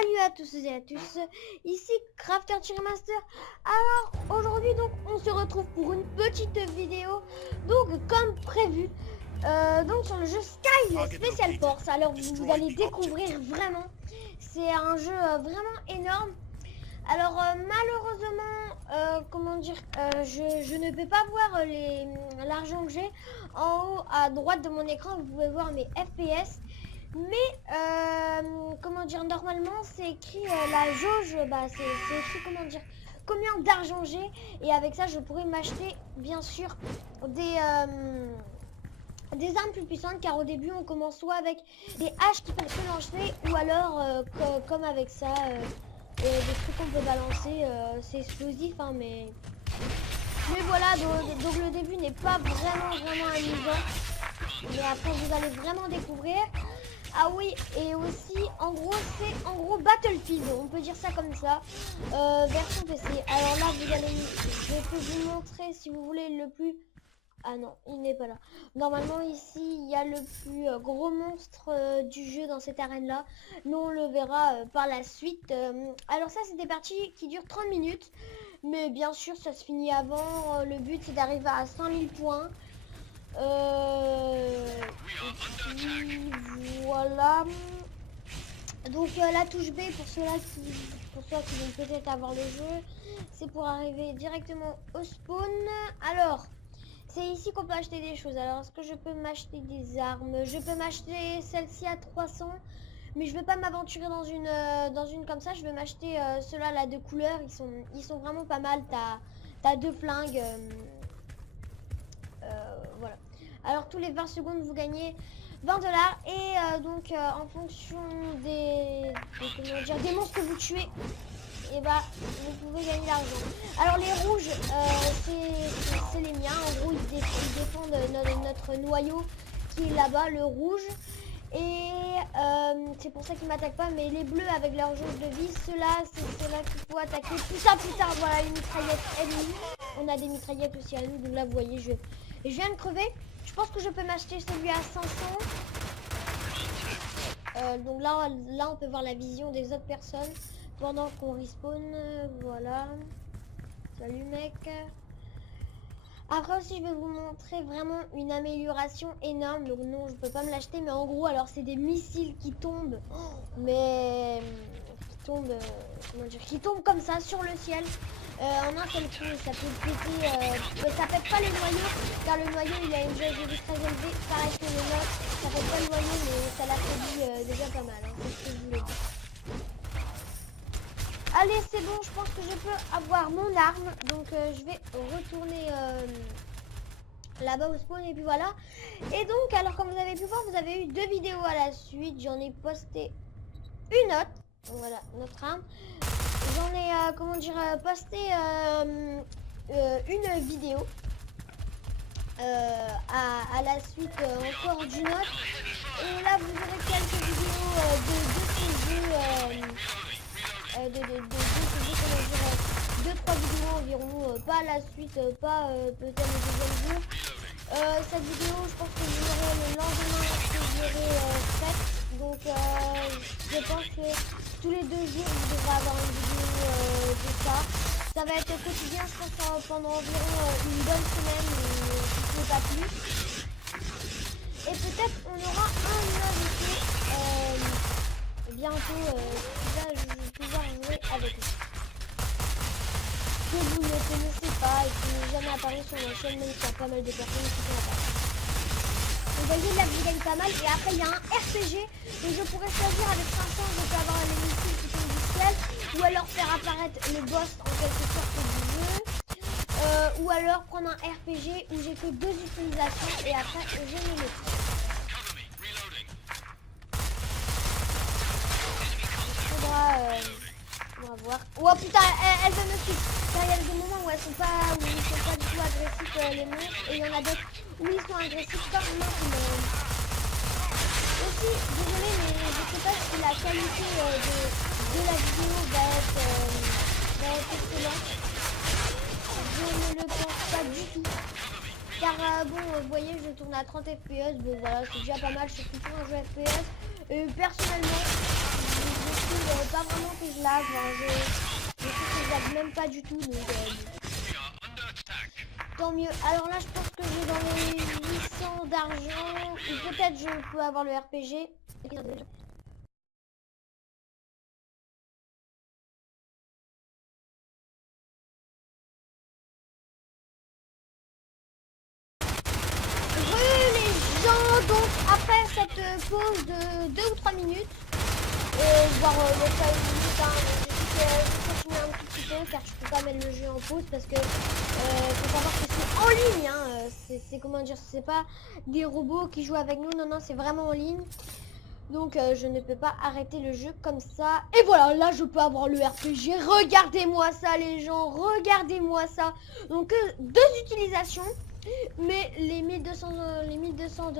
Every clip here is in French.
Salut à tous et à tous, ici Crafter-Master. Alors aujourd'hui donc on se retrouve pour une petite vidéo, donc comme prévu, donc sur le jeu Sky Special Force. Alors vous allez découvrir vraiment, c'est un jeu vraiment énorme. Alors malheureusement, comment dire, je ne peux pas voir l'argent que j'ai. En haut à droite de mon écran, vous pouvez voir mes FPS. Mais comment dire, normalement c'est écrit la jauge, c'est écrit comment dire, combien d'argent j'ai, et avec ça je pourrais m'acheter bien sûr des armes plus puissantes, car au début on commence soit avec des haches qui peuvent se lancer, ou alors comme avec ça, des trucs qu'on peut balancer, c'est explosif hein, mais voilà, donc le début n'est pas vraiment amusant, mais après vous allez vraiment découvrir. Ah oui, et aussi en gros c'est Battlefield, on peut dire ça comme ça, version PC. Alors là je peux vous montrer si vous voulez le plus. Ah non, il n'est pas là. Normalement ici il y a le plus gros monstre du jeu dans cette arène là, mais on le verra par la suite. Alors ça c'est des parties qui durent 30 minutes, mais bien sûr ça se finit avant. Le but c'est d'arriver à 5000 points. Et puis, voilà. Donc la touche B pour ceux qui vont peut-être avoir le jeu, c'est pour arriver directement au spawn. Alors c'est ici qu'on peut acheter des choses. Alors est-ce que je peux m'acheter des armes? Je peux m'acheter celle-ci à 300, mais je vais pas m'aventurer dans une comme ça. Je vais m'acheter ceux-là là de couleur, ils sont vraiment pas mal. T'as deux flingues, voilà. Alors tous les 20 secondes vous gagnez 20 $, et donc en fonction des monstres que vous tuez, et bah vous pouvez gagner l'argent. Alors les rouges, c'est les miens. En gros ils défendent notre noyau qui est là-bas, le rouge, et c'est pour ça qu'ils m'attaquent pas. Mais les bleus avec leur jauge de vie, ceux-là c'est ceux-là qu'il faut attaquer. Plus tard, voilà, une mitraillette ennemie. On a des mitraillettes aussi à nous, donc là vous voyez je viens de crever. Je pense que je peux m'acheter celui à 500. Donc là on peut voir la vision des autres personnes pendant qu'on respawn. Voilà. Salut mec. Après aussi je vais vous montrer vraiment une amélioration énorme. Donc non, je peux pas me l'acheter, mais en gros alors c'est des missiles qui tombent, mais qui tombent comme ça sur le ciel. En un seul coup, ça peut péter, ça pète pas les noyaux, car le noyau il a une jauge de vie très élevée, pareil que le nôtre. Ça pète pas le noyau, mais ça l'affaiblit déjà pas mal, hein, c'est ce que je voulais dire. Allez, c'est bon, je pense que je peux avoir mon arme, donc je vais retourner là-bas au spawn, et puis voilà. Et donc, alors comme vous avez pu voir, vous avez eu 2 vidéos à la suite. J'en ai posté une autre, voilà notre arme. J'en ai posté une vidéo à la suite encore d'une autre. Et là vous aurez quelques vidéos de deux, trois vidéos environ, pas à la suite, pas peut-être le deuxième jour. Cette vidéo je pense que vous aurez le lendemain que j'aurai faite. Donc je pense que tous les 2 jours vous devrez avoir une vidéo de ça. Ça va être quotidien, je pense, pendant environ une bonne semaine, si ce n'est pas plus. Et peut-être on aura un invité bientôt qui va pouvoir jouer avec nous, que vous ne connaissez pas et qui n'est jamais apparu sur la chaîne, même s'il y a pas mal de personnes qui sont apparues. Vous voyez là je gagne pas mal, et après il y a un RPG, donc je pourrais choisir avec 500, je peux avoir les missiles qui tombent du ciel, ou alors faire apparaître le boss en quelque sorte du jeu, ou alors prendre un RPG où j'ai que 2 utilisations et après je me mets. On va voir. Oh putain, elle veut me suivre. Il y a des moments où ils sont pas du tout agressifs, les monstres, et il y en a d'autres où ils sont agressifs comme moi. Aussi, désolé, mais je sais pas si la qualité de la vidéo va être excellente. Je ne le pense pas du tout. Car bon, vous voyez, je tourne à 30 FPS. Bon voilà, c'est déjà pas mal, surtout pour un jeu FPS. Personnellement, je trouve pas que je lag, hein, je sais que je lag même pas du tout, donc tant mieux. Alors là, je pense que j'ai dans les 800 d'argent, ou peut-être je peux avoir le RPG. Donc après cette pause de 2 ou 3 minutes, voire même pas une minute, hein, je continue un petit peu car je peux pas mettre le jeu en pause parce que faut savoir que c'est en ligne, hein, c'est comment dire, c'est pas des robots qui jouent avec nous, non, c'est vraiment en ligne. Donc je ne peux pas arrêter le jeu comme ça. Et voilà, là je peux avoir le RPG. Regardez-moi ça les gens, regardez-moi ça. Donc 2 utilisations. Mais les 1200 $, les 1200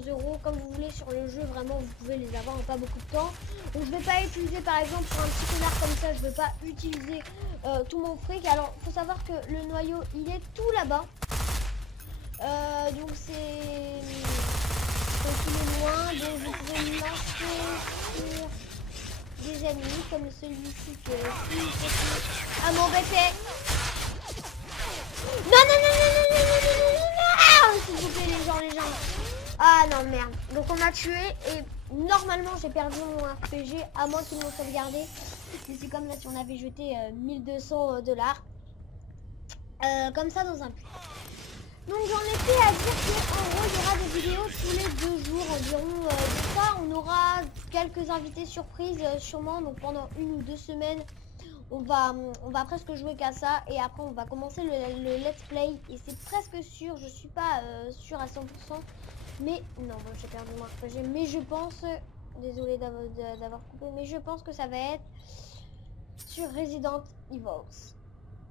€, comme vous voulez sur le jeu, vraiment vous pouvez les avoir en pas beaucoup de temps. Donc je vais pas utiliser par exemple pour un petit connard comme ça, je vais pas utiliser tout mon fric. Alors faut savoir que le noyau il est tout là-bas. Donc c'est tout le loin, donc vous pouvez me lancer sur des ennemis comme celui-ci que à m'embêter. Non, s'il vous plaît les gens. Ah non, merde. Donc on m'a tué et normalement j'ai perdu mon RPG à moins qu'ils m'ont sauvegardé. Mais c'est comme là si on avait jeté 1200 $. Comme ça dans un puits. Donc j'en ai fait à dire qu'en gros il y aura des vidéos tous les 2 jours environ. De ça on aura quelques invités surprises sûrement. Donc pendant 1 ou 2 semaines. On va presque jouer qu'à ça et après on va commencer le let's play et c'est presque sûr, je suis pas sûre à 100%, mais non bon j'ai perdu mon RPG, mais je pense, désolé d'avoir coupé, mais je pense que ça va être sur Resident Evil.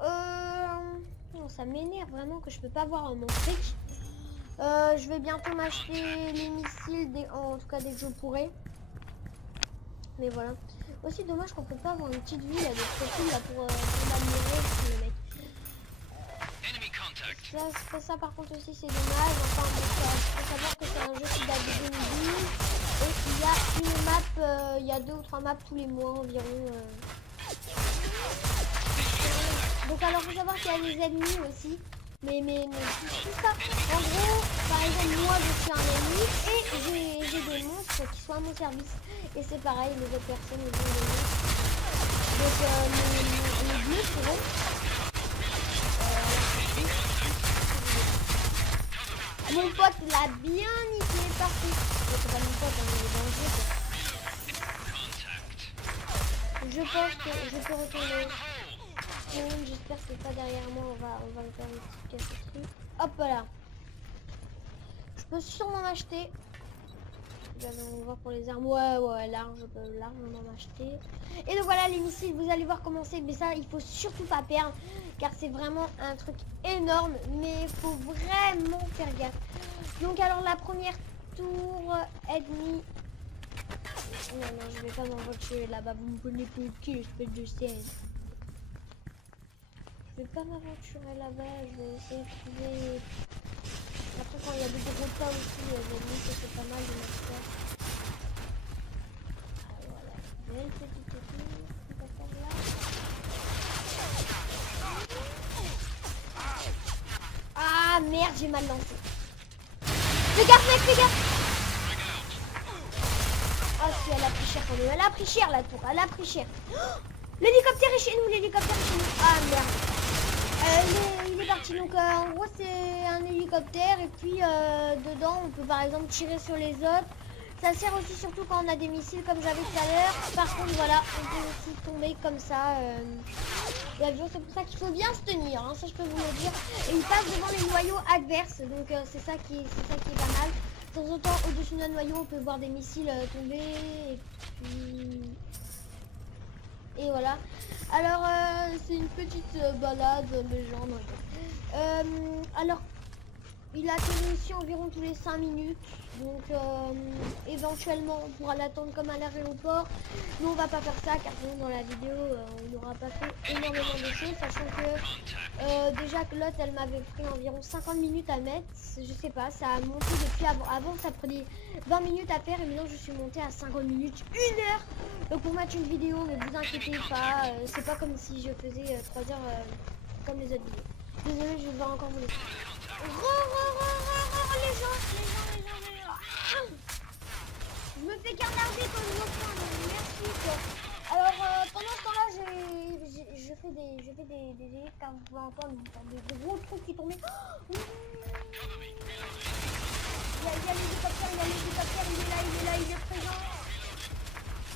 Non, ça m'énerve vraiment que je peux pas voir mon fric. Je vais bientôt m'acheter les missiles, en tout cas dès que je pourrai, mais voilà. Aussi dommage qu'on peut pas avoir une petite ville avec profil là pour m'admirer le mec. Ça par contre aussi c'est dommage. Enfin il faut savoir que c'est un jeu qui date de 2012 et il y a une map, il y a 2 ou 3 maps tous les mois environ. Donc alors faut savoir qu'il y a les ennemis aussi. Mais tout ça. En gros, par exemple, moi je suis un ennemi et j'ai des monstres qui sont à mon service. Et c'est pareil, les autres personnes ils ont des monstres. Donc les bleus seront. Mon pote l'a bien niqué partout. C'est pas mon pote, il est dangereux. Je pense que je peux retourner. J'espère que c'est pas derrière moi, on va me faire une petite casserie. Hop là. Je peux sûrement m'acheter. On va voir pour les armes. Ouais, largement m'acheter. Et donc voilà les missiles, vous allez voir comment c'est. Mais ça, il faut surtout pas perdre. Car c'est vraiment un truc énorme. Mais il faut vraiment faire gaffe. Donc alors la première tour ennemie. Non, je vais pas m'aventurer là-bas. Vous me connaissez qui, espèce de scène. Je vais pas m'aventurer là-bas, je vais essayer de trouver... Après quand il y a des gros tas aussi, c'est pas mal de mettre ça. Ah, voilà, belle petite technique, on va faire là. Ah merde, j'ai mal lancé. Fais gaffe mec, fais gaffe. Ah si, elle a pris cher quand même, elle a pris cher la tour, elle a pris cher. Oh, l'hélicoptère est chez nous, l'hélicoptère est chez nous. Ah merde. Il est parti, donc en gros c'est un hélicoptère et puis dedans on peut par exemple tirer sur les autres. Ça sert aussi surtout quand on a des missiles comme j'avais tout à l'heure. Par contre voilà, on peut aussi tomber comme ça. L'avion, c'est pour ça qu'il faut bien se tenir, hein, ça je peux vous le dire. Et il passe devant les noyaux adverses, donc c'est ça qui est pas mal. De temps en temps au-dessus d'un noyau on peut voir des missiles tomber et puis... Et voilà. Alors c'est une petite balade légende. Alors Il atterrit ici environ tous les 5 minutes. Donc éventuellement on pourra l'attendre comme à l'aéroport. Nous on va pas faire ça car sinon dans la vidéo on n'aura pas fait énormément de choses. Sachant que déjà que l'autre elle m'avait pris environ 50 minutes à mettre. Je sais pas, ça a monté depuis avant. Avant ça prenait 20 minutes à faire et maintenant je suis montée à 50 minutes, 1 heure. Donc pour mettre une vidéo, mais vous inquiétez pas, c'est pas comme si je faisais 3 heures comme les autres vidéos. Désolé, je vais devoir encore vous laisser. Les gens. Je me fais canarder comme une enfant, donc merci quoi. Alors pendant ce temps-là, je fais des délires car vous pouvez entendre des gros trucs qui tombent. Il y a l'hélicoptère, il est présent.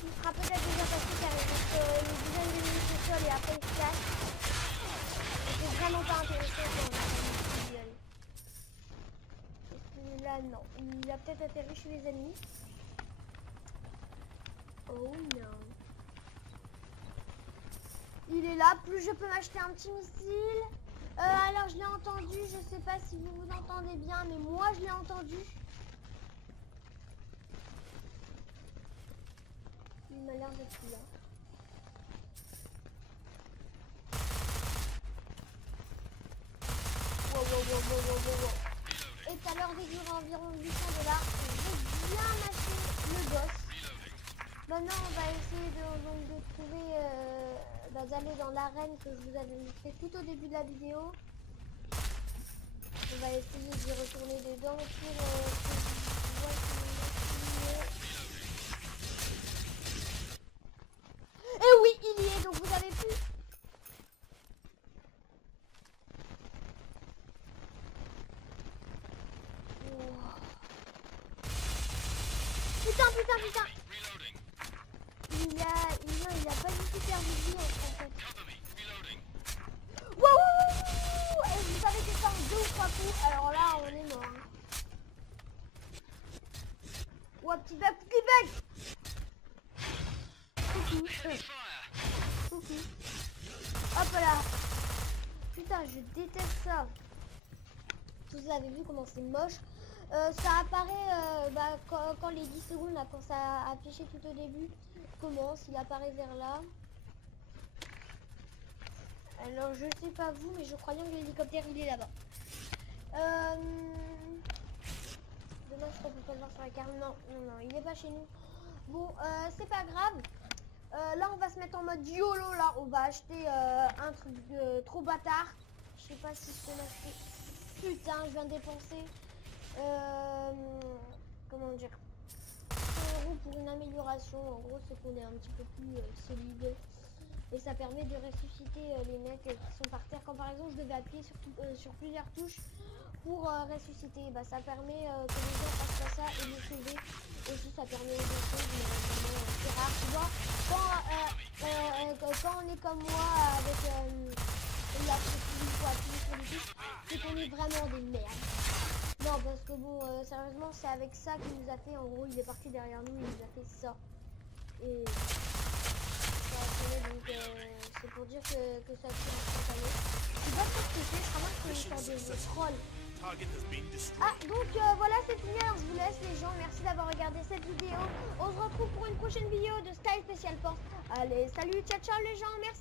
Il sera peut-être déjà passé car il reste une dizaine de minutes au sol et après il se casse. C'est vraiment pas intéressant d'y aller. Là non, il a peut-être atterri chez les ennemis. Oh non. Il est là, plus je peux m'acheter un petit missile. Alors je l'ai entendu, je sais pas si vous vous entendez bien, mais moi je l'ai entendu. Il m'a l'air d'être là. Wow. Et tout à l'heure des durées environ 800 $. J'ai bien acheté le boss. Maintenant on va essayer de trouver d'aller dans l'arène que je vous avais montré tout au début de la vidéo. On va essayer d'y retourner dedans et oui il y est, donc vous avez pu. Putain. Il a pas du tout perdu de vie en fait. Wow. Et vous savez que ça en 2 ou 3 coups, alors là on est mort. Ouah, petit bug. Coucou. Hop là. Putain, je déteste ça. Vous avez vu comment c'est moche. Ça apparaît quand les 10 secondes là, quand ça a affiché tout au début commence, il apparaît vers là. Alors je sais pas vous, mais je crois bien que l'hélicoptère il est là-bas. Dommage qu'on peut pas le voir sur la carte. Non, il est pas chez nous. Bon, c'est pas grave. Là on va se mettre en mode YOLO. Là on va acheter un truc trop bâtard. Je sais pas si je peux l'acheter. Putain, je viens de dépenser comment dire, 100 € pour une amélioration. En gros c'est qu'on est un petit peu plus solide et ça permet de ressusciter les mecs qui sont par terre. Quand par exemple je devais appuyer sur plusieurs touches pour ressusciter, ça permet que les gens fassent pas ça et me sauver. Aussi ça permet des choses, mais vraiment c'est rare. Souvent quand on est comme moi avec la possibilité pour appuyer sur les touches, c'est qu'on est vraiment des merdes. Non, parce que bon, sérieusement, c'est avec ça qu'il nous a fait. En gros, il est parti derrière nous, il nous a fait ça. Et ça a sonné, donc c'est pour dire que ça tue instantané. Je sais pas ce que c'est, je crois que c'est une sorte de troll. Ah, donc voilà, c'est fini. Alors je vous laisse, les gens. Merci d'avoir regardé cette vidéo. On se retrouve pour une prochaine vidéo de Style Special Force. Allez, salut, ciao les gens, merci.